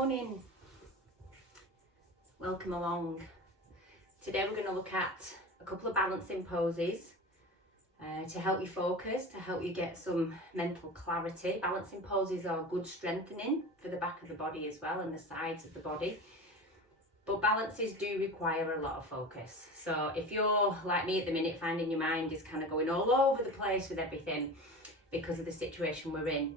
morning. Welcome along. Today we're going to look at a couple of balancing poses to help you focus, to help you get some mental clarity. Balancing poses are good strengthening for the back of the body as well and the sides of the body. But balances do require a lot of focus. So if you're like me at the minute, finding your mind is kind of going all over the place with everything because of the situation we're in,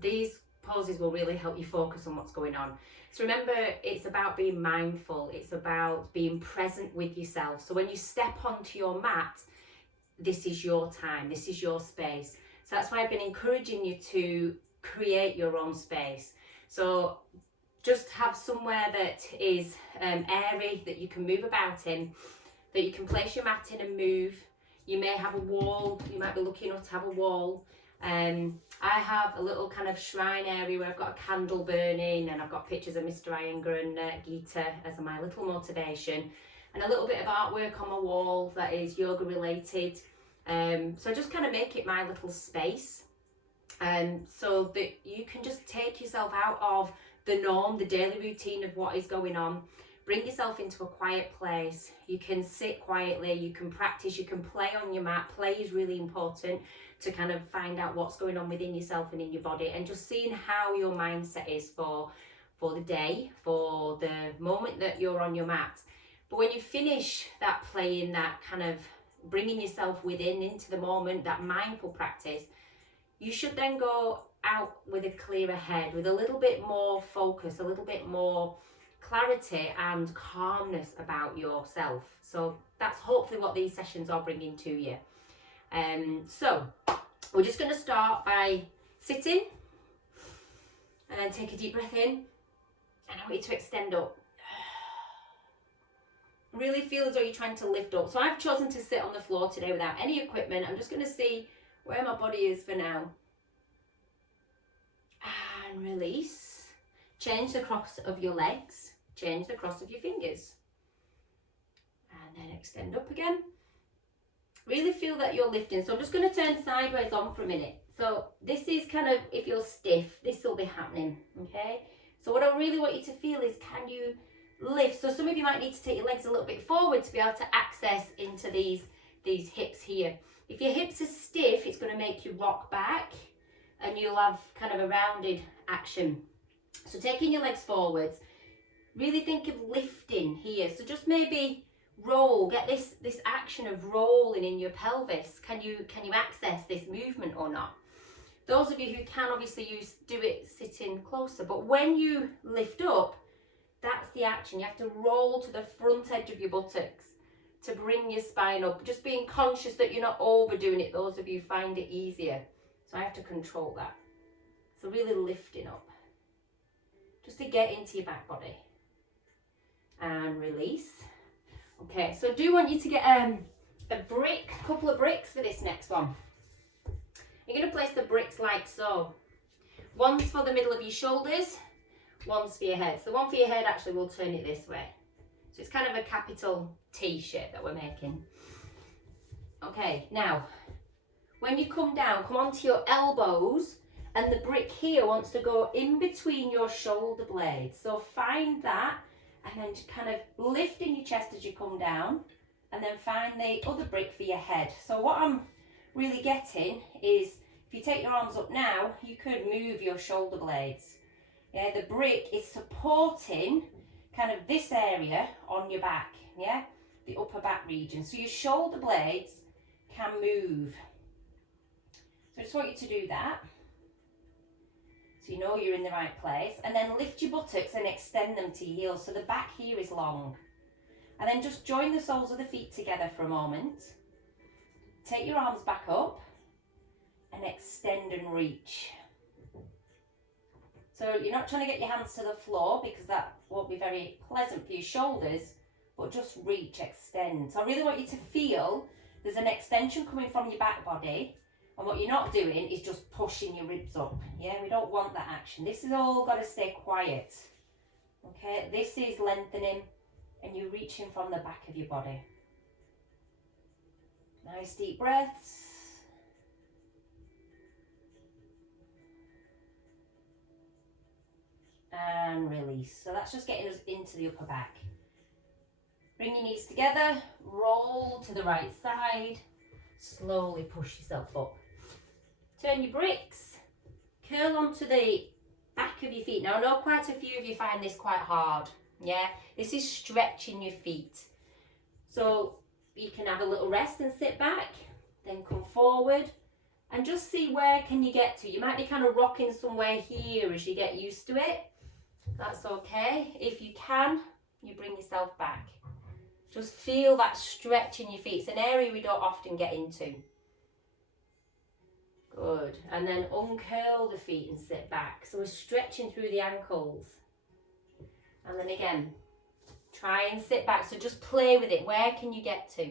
these poses will really help you focus on what's going on. So remember, it's about being mindful. It's about being present with yourself. So when you step onto your mat, this is your time, this is your space. So that's why I've been encouraging you to create your own space. So just have somewhere that is airy, that you can move about in, that you can place your mat in and move. You may have a wall, you might be lucky enough to have a wall. I have a little kind of shrine area where I've got a candle burning and I've got pictures of Mr. Iyengar and Gita as my little motivation, and a little bit of artwork on my wall that is yoga related. So I just kind of make it my little space, so that you can just take yourself out of the norm, the daily routine of what is going on. Bring yourself into a quiet place. You can sit quietly, you can practice, you can play on your mat. Play is really important to kind of find out what's going on within yourself and in your body, and just seeing how your mindset is for the day, for the moment that you're on your mat. But when you finish that playing, that kind of bringing yourself within into the moment, that mindful practice, you should then go out with a clearer head, with a little bit more focus, a little bit more clarity and calmness about yourself. So that's hopefully what these sessions are bringing to you. So we're just going to start by sitting, and then take a deep breath in, and I want you to extend up. Really feel as though you're trying to lift up. So I've chosen to sit on the floor today without any equipment. I'm just going to see where my body is for now. And release. Change the cross of your legs. Change the cross of your fingers. And then extend up again. Really feel that you're lifting. So I'm just going to turn sideways on for a minute. So this is kind of, if you're stiff, this will be happening, okay? So what I really want you to feel is, can you lift? So some of you might need to take your legs a little bit forward to be able to access into these hips here. If your hips are stiff, it's going to make you rock back and you'll have kind of a rounded action. So taking your legs forwards, really think of lifting here. So just maybe roll, get this action of rolling in your pelvis. Can you access this movement or not? Those of you who can, obviously do it sitting closer, but when you lift up, that's the action. You have to roll to the front edge of your buttocks to bring your spine up. Just being conscious that you're not overdoing it. Those of you find it easier. So I have to control that. So really lifting up, just to get into your back body. And release. Okay, so I do want you to get a couple of bricks for this next one. You're going to place the bricks like so. One's for the middle of your shoulders, one's for your head. So the one for your head, actually, we'll turn it this way. So it's kind of a capital T shape that we're making. Okay, now, when you come down, come onto your elbows, and the brick here wants to go in between your shoulder blades. So find that, and then kind of lift in your chest as you come down, and then find the other brick for your head. So what I'm really getting is, if you take your arms up now, you could move your shoulder blades. Yeah, the brick is supporting kind of this area on your back, yeah, the upper back region. So your shoulder blades can move. So I just want you to do that, so you know you're in the right place. And then lift your buttocks and extend them to your heels, so the back here is long. And then just join the soles of the feet together for a moment. Take your arms back up and extend and reach. So you're not trying to get your hands to the floor, because that won't be very pleasant for your shoulders, but just reach, extend. So I really want you to feel there's an extension coming from your back body, and what you're not doing is just pushing your ribs up. Yeah, we don't want that action. This is all got to stay quiet. Okay, this is lengthening, and you're reaching from the back of your body. Nice deep breaths. that's just getting us into the upper back. Bring your knees together, roll to the right side, slowly push yourself up. Turn your bricks, curl onto the back of your feet. Now I know quite a few of you find this quite hard, yeah? This is stretching your feet. So you can have a little rest and sit back, then come forward and just see where can you get to. You might be kind of rocking somewhere here as you get used to it. That's okay. If you can, you bring yourself back. Just feel that stretch in your feet. It's an area we don't often get into. Good. And then uncurl the feet and sit back. So we're stretching through the ankles. And then again, try and sit back. So just play with it. Where can you get to?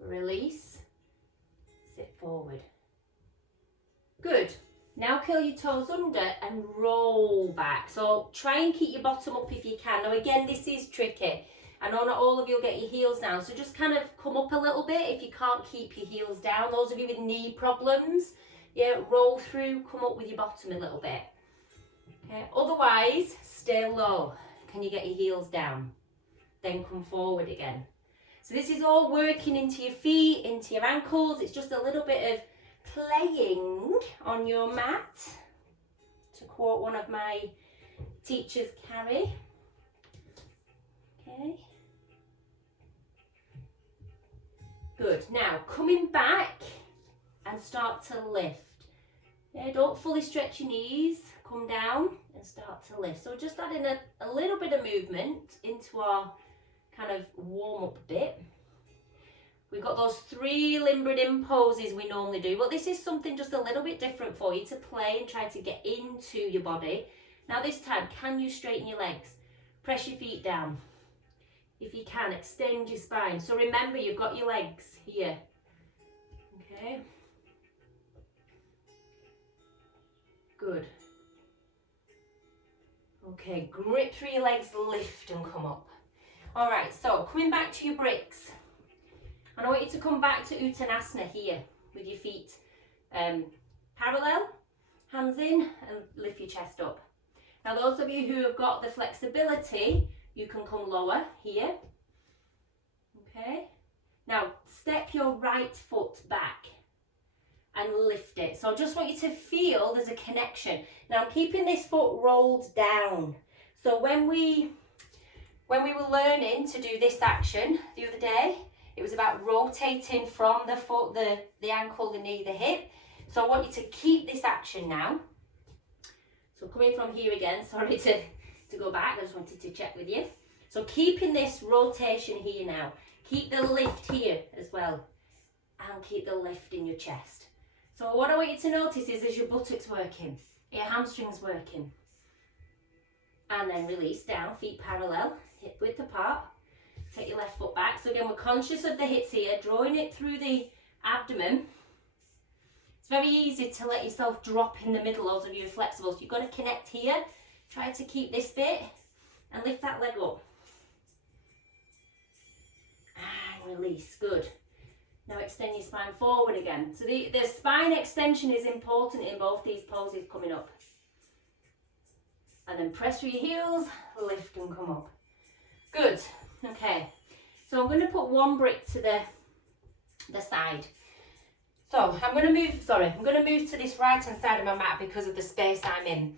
Release. Sit forward. Good. Now curl your toes under and roll back. So try and keep your bottom up if you can. Now again, this is tricky. I know not all of you will get your heels down, so just kind of come up a little bit if you can't keep your heels down. Those of you with knee problems, yeah, roll through, come up with your bottom a little bit. Okay. Otherwise, stay low. Can you get your heels down? Then come forward again. So this is all working into your feet, into your ankles. It's just a little bit of playing on your mat, to quote one of my teachers, Carrie. Okay. Good. Now coming back and start to lift. Yeah, don't fully stretch your knees. Come down and start to lift. So just adding a little bit of movement into our kind of warm up bit. We've got those 3 limb poses we normally do, but this is something just a little bit different for you to play and try to get into your body. Now this time, can you straighten your legs? Press your feet down. If you can, extend your spine. So remember, you've got your legs here. Okay. Good. Okay, grip through your legs, lift and come up. All right, so coming back to your bricks. And I want you to come back to Uttanasana here with your feet parallel, hands in, and lift your chest up. Now those of you who have got the flexibility, you can come lower here. Okay. Now step your right foot back and lift it. So I just want you to feel there's a connection. Now I'm keeping this foot rolled down. So when we were learning to do this action the other day, it was about rotating from the foot, the ankle, the knee, the hip. So I want you to keep this action now. So coming from here again, sorry to go back, I just wanted to check with you. So keeping this rotation here now. Keep the lift here as well. And keep the lift in your chest. So what I want you to notice is your buttocks working, your hamstrings working. And then release down, feet parallel, hip width apart. Take your left foot back. So again, we're conscious of the hips here, drawing it through the abdomen. It's very easy to let yourself drop in the middle, those of you who are flexible. So you've got to connect here. Try to keep this bit and lift that leg up. And release, good. Now extend your spine forward again. So the spine extension is important in both these poses coming up. And then press through your heels, lift and come up. Good. Okay, so I'm going to put one brick to the side. So I'm going to move to this right hand side of my mat because of the space I'm in.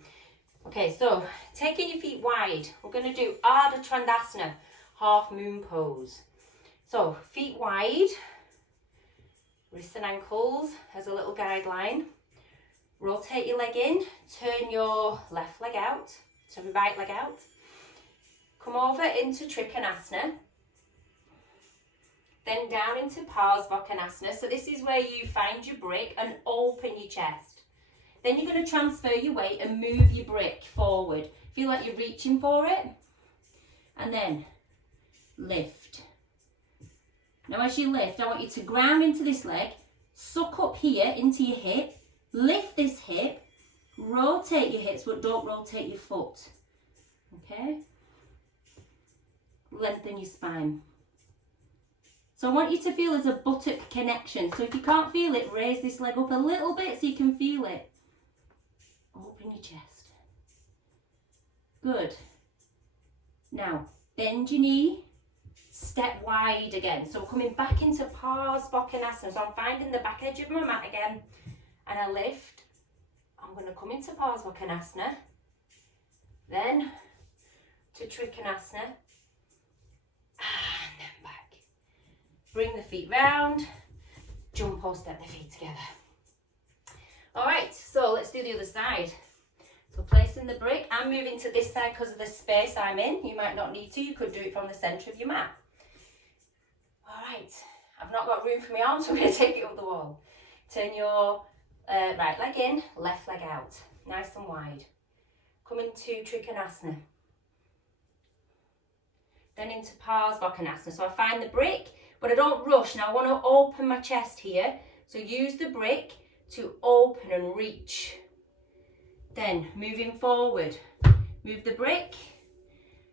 Okay, so taking your feet wide, we're going to do Ardha Chandrasana, half moon pose. So feet wide, wrists and ankles as a little guideline. Rotate your leg in, turn your left leg out, turn your right leg out. Come over into Trikonasana, then down into Parsvakonasana. So this is where you find your brick and open your chest. Then you're going to transfer your weight and move your brick forward. Feel like you're reaching for it. And then lift. Now as you lift, I want you to ground into this leg, suck up here into your hip, lift this hip, rotate your hips, but don't rotate your foot. Okay? Lengthen your spine. So I want you to feel there's a buttock connection. So if you can't feel it, raise this leg up a little bit so you can feel it. Open your chest. Good. Now, bend your knee, step wide again. So we're coming back into Virabhadrasana. So I'm finding the back edge of my mat again, and I lift. I'm going to come into Virabhadrasana, then to Trikonasana, and then back. Bring the feet round, jump or step the feet together. All right, so let's do the other side. So placing the brick, I'm moving to this side because of the space I'm in. You might not need to, you could do it from the centre of your mat. All right, I've not got room for my arms, so I'm going to take it up the wall. Turn your right leg in, left leg out, nice and wide. Come into Trikonasana. Then into Virabhadrasana. So I find the brick, but I don't rush. Now I want to open my chest here. So use the brick to open and reach. Then moving forward, move the brick,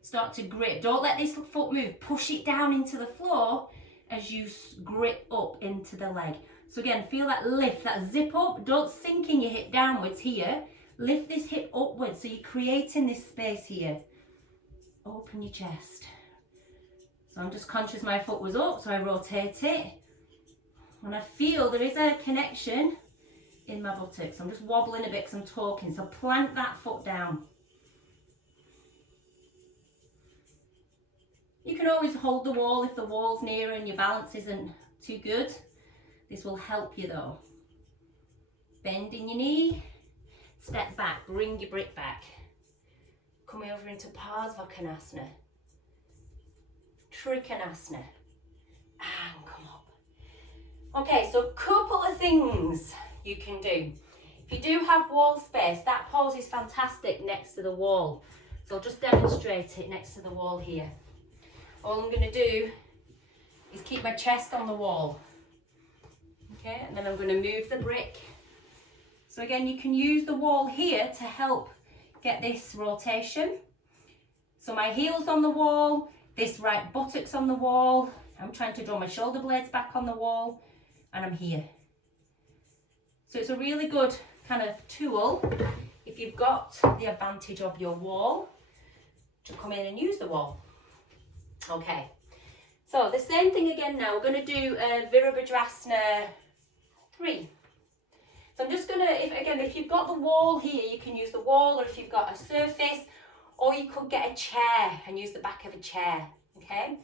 start to grip. Don't let this foot move. Push it down into the floor as you grip up into the leg. So again, feel that lift, that zip up. Don't sink in your hip downwards here. Lift this hip upwards, so you're creating this space here. Open your chest. So I'm just conscious my foot was up, so I rotate it. And I feel there is a connection in my buttocks. I'm just wobbling a bit because I'm talking, so plant that foot down. You can always hold the wall if the wall's near and your balance isn't too good. This will help you though. Bending your knee, step back, bring your brick back. Coming over into Virabhadrasana, Trikonasana, and come up. Okay, so a couple of things you can do. If you do have wall space, that pose is fantastic next to the wall. So I'll just demonstrate it next to the wall here. All I'm going to do is keep my chest on the wall. Okay, and then I'm going to move the brick. So again, you can use the wall here to help get this rotation. So my heel's on the wall, this right buttock's on the wall. I'm trying to draw my shoulder blades back on the wall, and I'm here. So it's a really good kind of tool if you've got the advantage of your wall to come in and use the wall. Okay, so the same thing again now. We're going to do Virabhadrasana 3. So I'm just going to, if you've got the wall here, you can use the wall, or if you've got a surface, or you could get a chair and use the back of a chair, okay?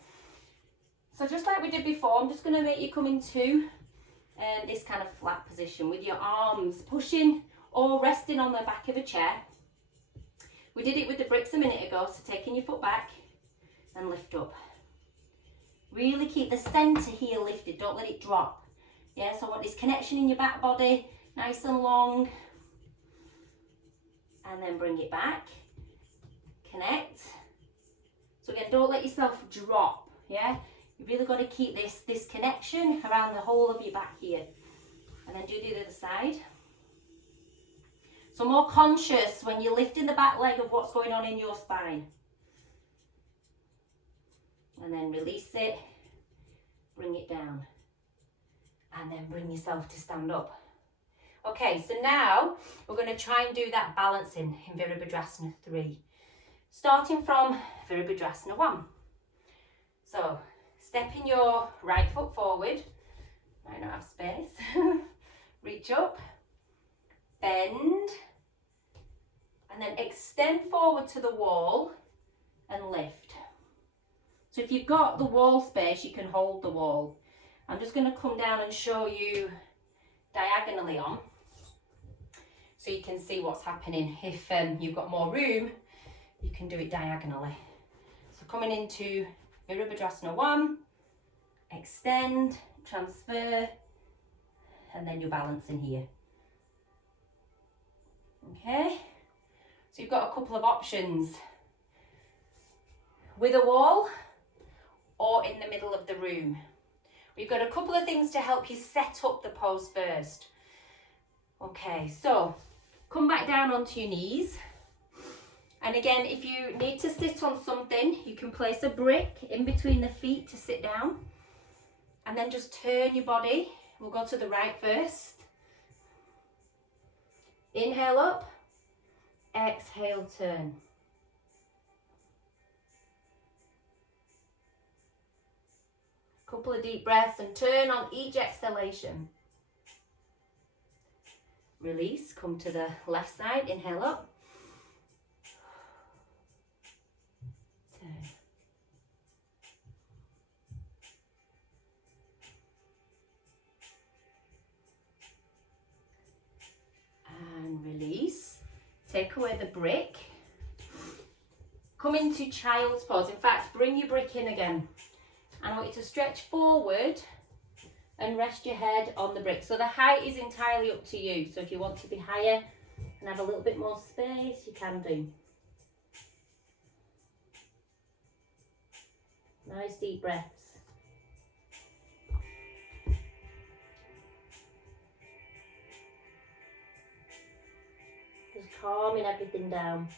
So just like we did before, I'm just going to make you come into this kind of flat position with your arms pushing or resting on the back of a chair. We did it with the bricks a minute ago, so taking your foot back and lift up. Really keep the centre here lifted, don't let it drop. Yeah, so I want this connection in your back body, nice and long. And then bring it back, connect. So again, don't let yourself drop, yeah? You've really got to keep this connection around the whole of your back here. And then do the other side. So more conscious when you're lifting the back leg of what's going on in your spine. And then release it, bring it down. And then bring yourself to stand up. Okay, so now we're going to try and do that balancing in Virabhadrasana 3. Starting from Virabhadrasana 1. So, stepping your right foot forward, might not have space, reach up, bend, and then extend forward to the wall and lift. So if you've got the wall space, you can hold the wall. I'm just going to come down and show you diagonally on, so you can see what's happening. If you've got more room, you can do it diagonally. So coming into Virabhadrasana 1, extend, transfer, and then you're balancing here. Okay, so you've got a couple of options. With a wall or in the middle of the room. We've got a couple of things to help you set up the pose first. Okay, so come back down onto your knees. And again, if you need to sit on something, you can place a brick in between the feet to sit down. And then just turn your body. We'll go to the right first. Inhale up, exhale, turn. couple of deep breaths and turn on each exhalation. Release, come to the left side, inhale up. Turn. And release. Take away the brick. Come into child's pose. In fact, bring your brick in again. And I want you to stretch forward and rest your head on the brick. So the height is entirely up to you. So if you want to be higher and have a little bit more space, you can do. Nice deep breaths. Just calming everything down.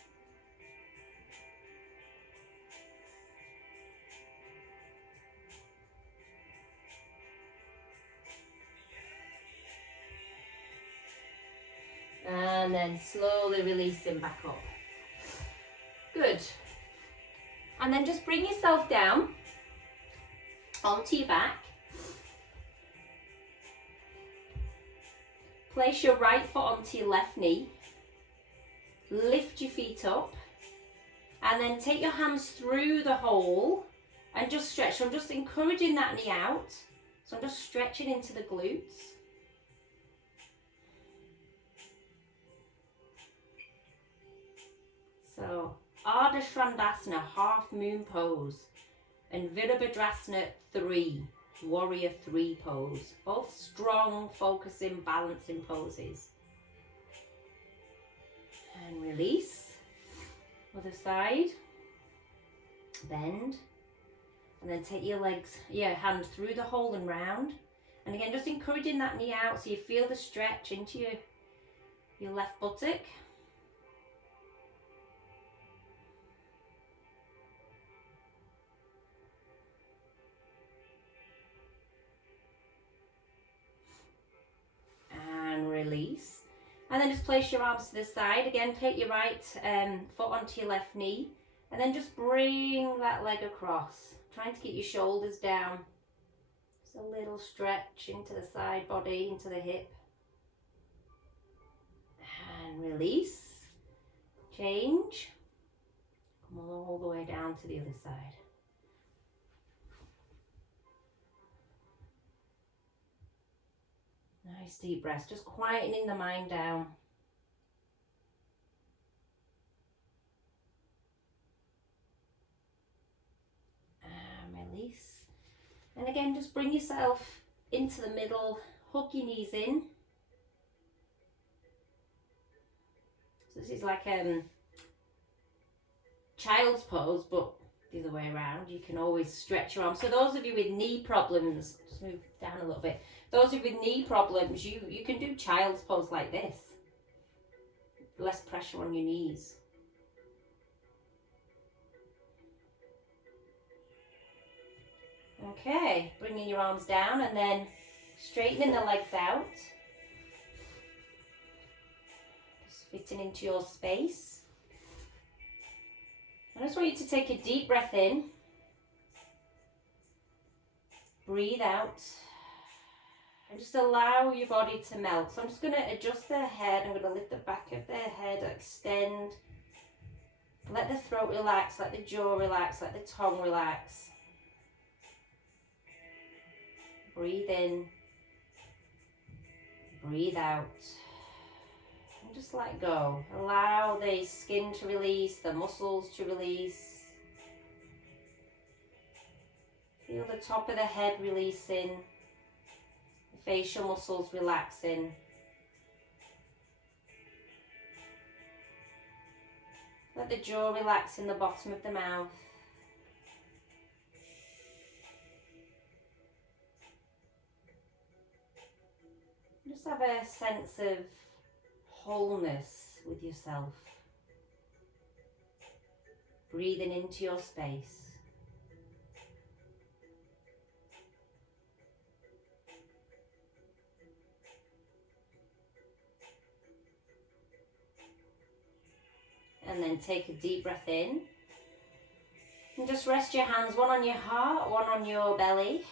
And then slowly releasing back up. Good. And then just bring yourself down onto your back. Place your right foot onto your left knee. Lift your feet up. And then take your hands through the hole and just stretch. So I'm just encouraging that knee out. So I'm just stretching into the glutes. So, Ardha Chandrasana, half moon pose, and Virabhadrasana 3, warrior 3 pose. Both strong, focusing, balancing poses. And release. Other side. Bend. And then take your legs, your hand through the hole and round. And again, just encouraging that knee out so you feel the stretch into your left buttock. Release, and then just place your arms to the side. Again, take your right foot onto your left knee, and then just bring that leg across, trying to get your shoulders down. Just a little stretch into the side body, into the hip, and release. Change, come all the way down to the other side. Nice deep breaths, just quietening the mind down. And release. And again, just bring yourself into the middle, hug your knees in. So this is like child's pose, but the other way around. You can always stretch your arms. So those of you with knee problems, just move down a little bit. Those of you with knee problems, you can do child's pose like this. Less pressure on your knees. Okay, bringing your arms down and then straightening the legs out. Just fitting into your space. I just want you to take a deep breath in. Breathe out. And just allow your body to melt. So I'm just going to adjust their head. I'm going to lift the back of their head, extend. Let the throat relax, let the jaw relax, let the tongue relax. Breathe in. Breathe out. And just let go. Allow the skin to release, the muscles to release. Feel the top of the head releasing. Facial muscles relaxing. Let the jaw relax in the bottom of the mouth. Just have a sense of wholeness with yourself. Breathing into your space. And then take a deep breath in. And just rest your hands, one on your heart, one on your belly.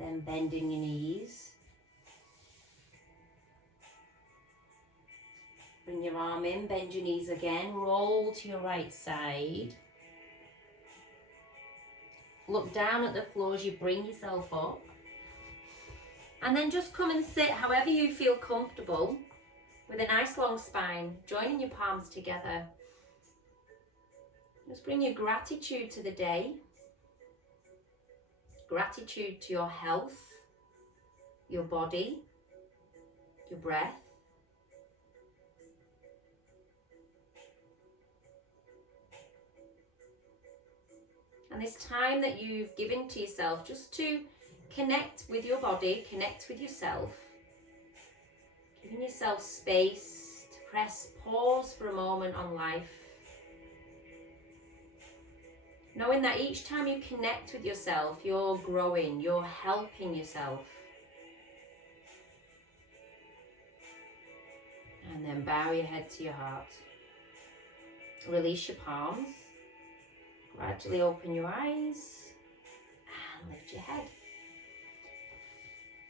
Then bending your knees. Bring your arm in, bend your knees again, roll to your right side. Look down at the floor as you bring yourself up. And then just come and sit however you feel comfortable with a nice long spine, joining your palms together. Just bring your gratitude to the day. Gratitude to your health, your body, your breath. And this time that you've given to yourself just to connect with your body, connect with yourself. Giving yourself space to press pause for a moment on life. Knowing that each time you connect with yourself, you're growing, you're helping yourself. And then bow your head to your heart. Release your palms. Gradually open your eyes and lift your head.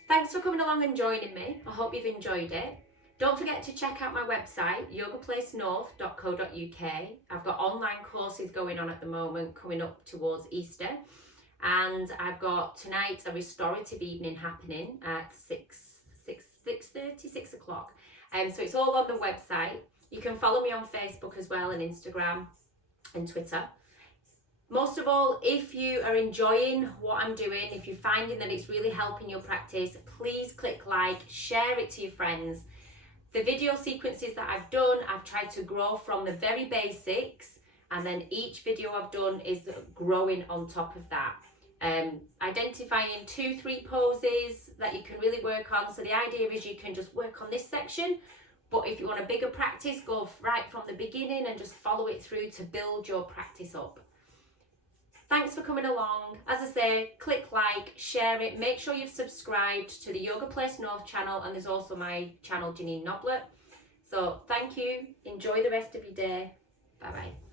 Thanks for coming along and joining me. I hope you've enjoyed it. Don't forget to check out my website, yogaplacenorth.co.uk. I've got online courses going on at the moment, coming up towards Easter. And I've got tonight a restorative evening happening at 6 o'clock. So it's all on the website. You can follow me on Facebook as well, and Instagram and Twitter. Most of all, if you are enjoying what I'm doing, if you're finding that it's really helping your practice, please click like, share it to your friends. The video sequences that I've done, I've tried to grow from the very basics, and then each video I've done is growing on top of that. Identifying 2-3 poses that you can really work on. So the idea is you can just work on this section, but if you want a bigger practice, go right from the beginning and just follow it through to build your practice up. Thanks for coming along. As I say, click like, share it, make sure you've subscribed to the Yoga Place North channel, and there's also my channel, Janine Noblet. So thank you, enjoy the rest of your day. Bye bye.